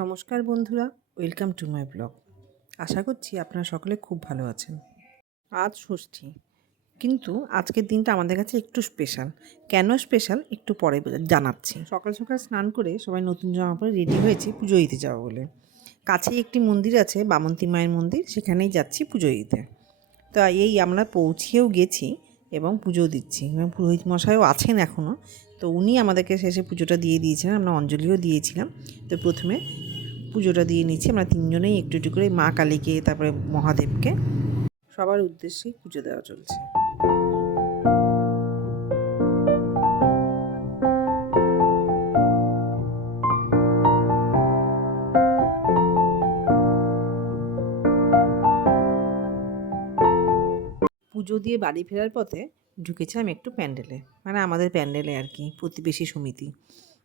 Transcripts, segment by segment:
নমস্কার বন্ধুরা, welcome to my blog. আশা করছি আপনারা সকলে খুব ভালো আছেন। আজ ষষ্ঠী, কিন্তু আজকের দিনটা আমাদের কাছে একটু স্পেশাল কেন স্পেশাল একটু পরে জানাচ্ছি। সকাল সকাল স্নান করে সবাই নতুন জামা পরে রেডি হয়েছি পুজো দিতে যাব বলে। কাছেই একটি মন্দির আছে, বামন্তী মায়ের মন্দির, সেখানেই যাচ্ছি পুজো দিতে। তো এই আমরা পৌঁছেও গেছি এবং পুজো দিচ্ছি। এবং পুরোহিত মশাইও আছেন এখনও তো উনি আমাদেরকে শেষে পুজোটা দিয়ে দিয়েছিলেন, আমরা অঞ্জলিও দিয়েছিলাম। তো প্রথমে পুজোটা দিয়ে নিচ্ছি, আমরা তিনজনেই একটু একটু করে মা কালীকে, তারপরে মহাদেবকে। সবার উদ্দেশ্যেই পুজো দেওয়া চলছে। পুজো দিয়ে বাড়ি ফেরার পথে ঢুকেছিলাম একটু প্যান্ডেলে মানে আমাদের প্যান্ডেলে আর কি, প্রতিবেশী সমিতি।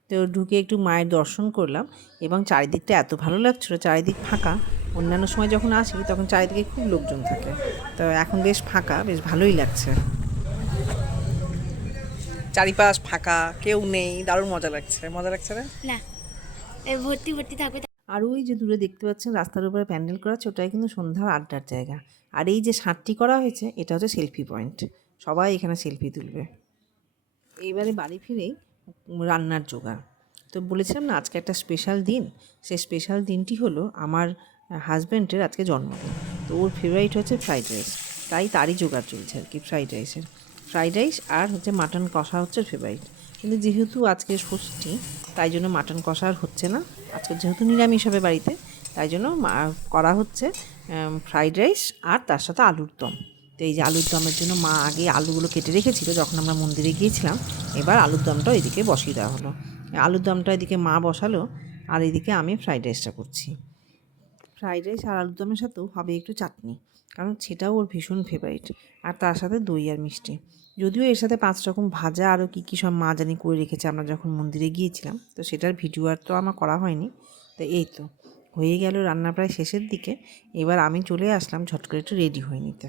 তো ঢুকে একটু মায়ের দর্শন করলাম এবং চারিদিকটা এত ভালো লাগছিল, চারিদিক ফাঁকা। অন্যান্য সময় যখন আসি তখন চারিদিকে খুব লোকজন থাকে। তো এখন বেশ ফাঁকা, বেশ ভালোই লাগছে। চারিপাশ ফাঁকা, কেউ নেই, দারুণ মজা লাগছে। মজা লাগছে না? ভর্তি ভর্তি থাকবে আর ওই যে দূরে দেখতে পাচ্ছেন রাস্তার উপরে প্যান্ডেল করা আছে, ওটাই কিন্তু সন্ধ্যার আড্ডার জায়গা। আর এই যে ষাটটি করা হয়েছে, এটা হচ্ছে সেলফি পয়েন্ট। সবাই এখানে সেলফি তুলবে। এইবারে বাড়ি ফিরেই রান্নার জোগাড়। তো বলেছিলাম না, আজকে একটা স্পেশাল দিন। সেই স্পেশাল দিনটি হলো আমার হাজব্যান্ডের আজকে জন্মদিন। তো ওর ফেভারিট হচ্ছে ফ্রাইড রাইস তাই তারই জোগাড় চলছে আর কি ফ্রাইড রাইসের ফ্রাইড রাইস আর হচ্ছে মাটন কষা হচ্ছে ফেভারিট কিন্তু যেহেতু আজকে ষষ্ঠী তাই জন্য মাটন কষা আর হচ্ছে না। আজকে যেহেতু নিরামিষ হবে বাড়িতে, তাই জন্য করা হচ্ছে ফ্রাইড রাইস আর তার সাথে আলুর দম। তো এই যে আলুর দমের জন্য মা আগে আলুগুলো কেটে রেখেছিল যখন আমরা মন্দিরে গিয়েছিলাম, এবার আলুর দমটা এদিকে বসিয়ে দেওয়া হলো। আলুর দমটা এদিকে মা বসালো, আর এদিকে আমি ফ্রাইড রাইসটা করছি। ফ্রাইড রাইস আর আলুর দমের সাথেও হবে একটু চাটনি। কারণ সেটাও ওর ভীষণ ফেভারিট আর তার সাথে দই আর মিষ্টি। যদিও এর সাথে পাঁচ রকম ভাজা আরও কী কী সব মা জানি করে রেখেছে আমরা যখন মন্দিরে গিয়েছিলাম, তো সেটার ভিডিও আর তো আমার করা হয়নি। তো এই তো, হয়ে গেল রান্না প্রায় শেষের দিকে। এবার আমি চলে আসলাম, ঝট করে একটু রেডি হয়ে নিতে।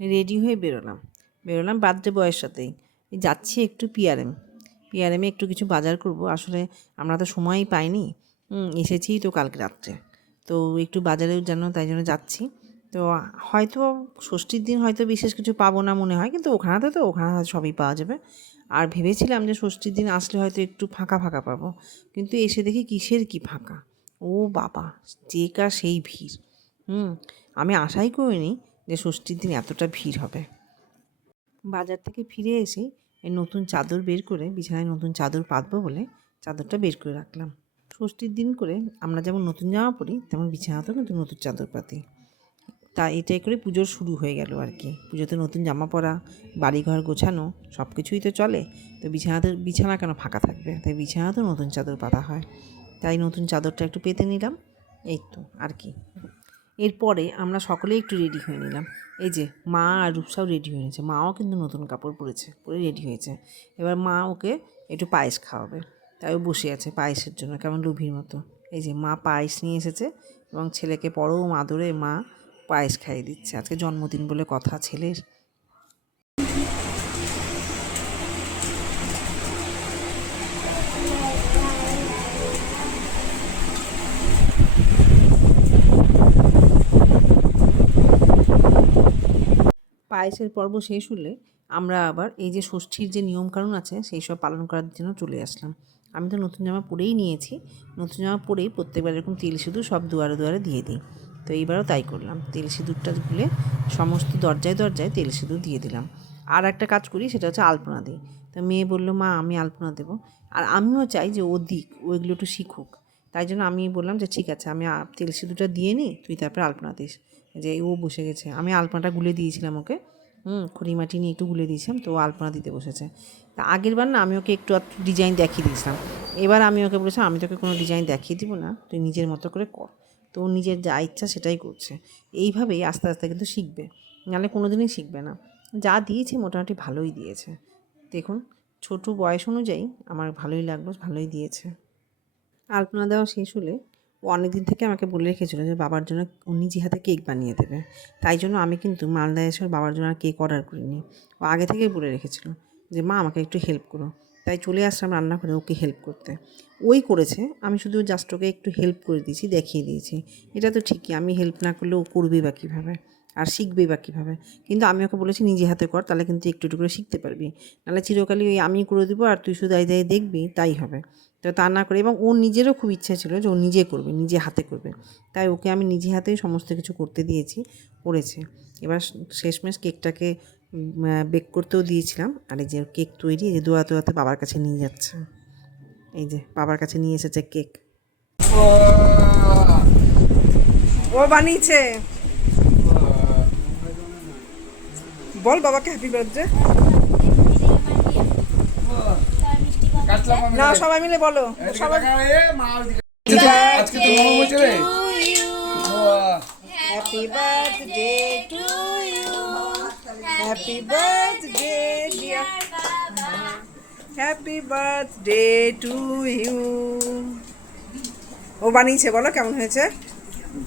রেডি হয়ে বেরোলাম। বেরোলাম বার্থডে বয়ের সাথেই। যাচ্ছি একটু পিআরএম পিআরএমে একটু কিছু বাজার করব। আসলে আমরা তো সময়ই পাইনি। এসেছি তো কালকে রাত্রে। তো একটু বাজারেও যেন তাই জন্য যাচ্ছি। তো হয়তো ষষ্ঠীর দিন হয়তো বিশেষ কিছু পাবো না মনে হয়, কিন্তু ওখানেতে তো, ওখানে সবই পাওয়া যাবে। আর ভেবেছিলাম যে ষষ্ঠীর দিন আসলে হয়তো একটু ফাঁকা ফাঁকা পাবো, কিন্তু এসে দেখি কিসের কি ফাঁকা। ও বাবা, যে কা সেই ভিড়। হুম, আমি আশাই করিনি যে ষষ্ঠীর দিন এতটা ভিড় হবে। বাজার থেকে ফিরে এসে এই নতুন চাদর বের করে, বিছানায় নতুন চাদর পাতবো বলে চাদরটা বের করে রাখলাম। ষষ্ঠীর দিন করে আমরা যেমন নতুন জামা পরি, তেমন বিছানাতেও কিন্তু নতুন চাদর পাতি। তা এটাই করে পুজোর শুরু হয়ে গেল আর কি। পুজোতে নতুন জামা পরা, বাড়িঘর গোছানো, সব কিছুই তো চলে। তো বিছানাতে বিছানা কেন ফাঁকা থাকবে? তাই বিছানাতেও নতুন চাদর পাতা হয়। তাই নতুন চাদরটা একটু পেতে নিলাম। এই তো আর কি। এরপরে আমরা সকলেই একটু রেডি হয়ে নিলাম। এই যে মা আর রূপসাও রেডি হয়ে নিয়েছে। মাও কিন্তু নতুন কাপড় পরেছে, পরে রেডি হয়েছে। এবার মা ওকে একটু পায়েস খাওয়াবে। তাই ও বসে আছে পায়েসের জন্য, কেমন লুভির মতো। এই যে মা পায়েস নিয়ে এসেছে এবং ছেলেকে পরম আদরে মা পায়েস খাইয়ে দিচ্ছে। আজকে জন্মদিন বলে কথা ছেলের। পায়েসের পর্ব শেষ হলে আমরা আবার এই যে ষষ্ঠীর যে নিয়মকানুন আছে, সেই সব পালন করার জন্য চলে আসলাম। আমি তো নতুন জামা পরেই নিয়েছি। নতুন জামা পরেই প্রত্যেকবার এরকম তেল সিঁদুর সব দুয়ারে দুয়ারে দিয়ে দিই। তো এইবারও তাই করলাম। তেল সিঁদুরটা খুলে সমস্ত দরজায় দরজায় তেল সিঁদুর দিয়ে দিলাম। আর একটা কাজ করি, সেটা হচ্ছে আলপনা দিই। তো মেয়ে বলল, মা, আমি আলপনা দেবো। আর আমিও চাই যে ও দিক, ও এগুলো একটু শিখুক। তাই জন্য আমি বললাম যে, ঠিক আছে, আমি তেল সিঁদুরটা দিয়ে নিই, তুই তারপরে আলপনা দিস। যে ও বসে গেছে। আমি আলপনাটা গুলে দিয়েছিলাম ওকে। হুম খড়িমাটি নিয়ে একটু গুলে দিয়েছিলাম, তো ও আলপনা দিতে বসেছে। তা আগের বার না, আমি ওকে একটু একটু ডিজাইন দেখিয়ে দিয়েছিলাম। এবার আমি ওকে বলেছিলাম, আমি তোকে কোনো ডিজাইন দেখিয়ে দিব না, তুই নিজের মতো করে কর। তো নিজের যা ইচ্ছা সেটাই করছে। এইভাবেই আস্তে আস্তে কিন্তু শিখবে। নাহলে কোনো দিনই শিখবে না। যা দিয়েছে মোটামুটি ভালোই দিয়েছে। দেখুন, ছোট বয়স অনুযায়ী আমার ভালোই লাগল, ভালোই দিয়েছে। আলপনা দেওয়া শেষ হলে ও অনেক দিন থেকে আমাকে বলে রেখেছিল যে বাবার জন্য ও নিজে হাতে কেক বানিয়ে দেবে। তাই জন্য আমি কিন্তু মালদা এসে বাবার জন্য আর কেক অর্ডার করিনি। ও আগে থেকেই বলে রেখেছিল যে, মা, আমাকে একটু হেল্প করো। তাই চলে আসলাম রান্না করে ওকে হেল্প করতে। ওই করেছে, আমি শুধু জাস্ট ওকে একটু হেল্প করে দিয়েছি, দেখিয়ে দিয়েছি। এটা তো ঠিকই, আমি হেল্প না করলে ও করবে বা কীভাবে? আর শিখবে বা কীভাবে? কিন্তু আমি ওকে বলেছি, নিজে হাতে কর, তাহলে কিন্তু একটু একটু করে শিখতে পারবি। নাহলে চিরকালই ওই আমি করে দেবো আর তুই শুধু দাঁড়িয়ে দেখবি, তাই হবে। তো তা না করে, এবং ওর নিজেরও খুব ইচ্ছা ছিল যে ও নিজে করবে, নিজে হাতে করবে। তাই ওকে আমি নিজে হাতেই সমস্ত কিছু করতে দিয়েছি, করেছে। এবার শেষমেশ কেকটাকে বেক করতেও দিয়েছিলাম। আর এই যে কেক তৈরি এই যে দোয়াতে দোয়াতে বাবার কাছে নিয়ে যাচ্ছে। এই যে বাবার কাছে নিয়ে এসেছে কেক ও বানিয়েছে। বল বাবাকে হ্যাপি বার্থডে না সবাই মিলে বলো। সবাই happy birthday to happy birthday dear happy birthday to you ও বানিয়েছে বলো কেমন হয়েছে?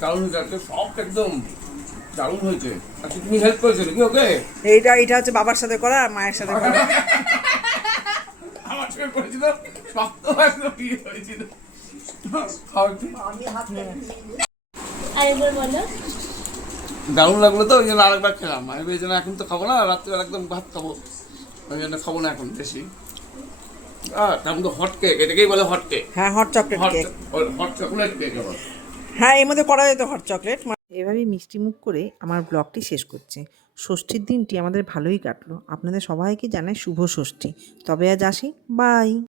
দারুণ হয়েছে সব একদম। দারুণ হয়েছে। আজকে তুমি হেল্প করেছ নাকি ওকে? এইটা এটা হচ্ছে বাবার সাথে করা আর মায়ের সাথে করা। আমার সঙ্গে করেছিল শক্ত একদম ইয়ে হয়েছিল। আরেকবার বলো। দারুণ লাগল তো ওই জন্য আরেকবার খেলাম। আমি ভেবেছিলাম এখন তো খাব না রাত্রিবেলা একদম ভাত খাব। ওই জন্য খাব না এখন বেশি। তেমন তো হট কেক এটাকেই বলে হট কেক হ্যাঁ hot chocolate hot cake hot chocolate cake হ্যাঁ এর মধ্যে করা যেত হট চকলেট এভাবেই মিষ্টি মুখ করে আমার ব্লগটি শেষ করছি। ষষ্ঠীর দিনটি আমাদের ভালোই কাটলো। আপনাদের সবাইকে জানাই শুভ ষষ্ঠী। তবে আজ আসি। বাই।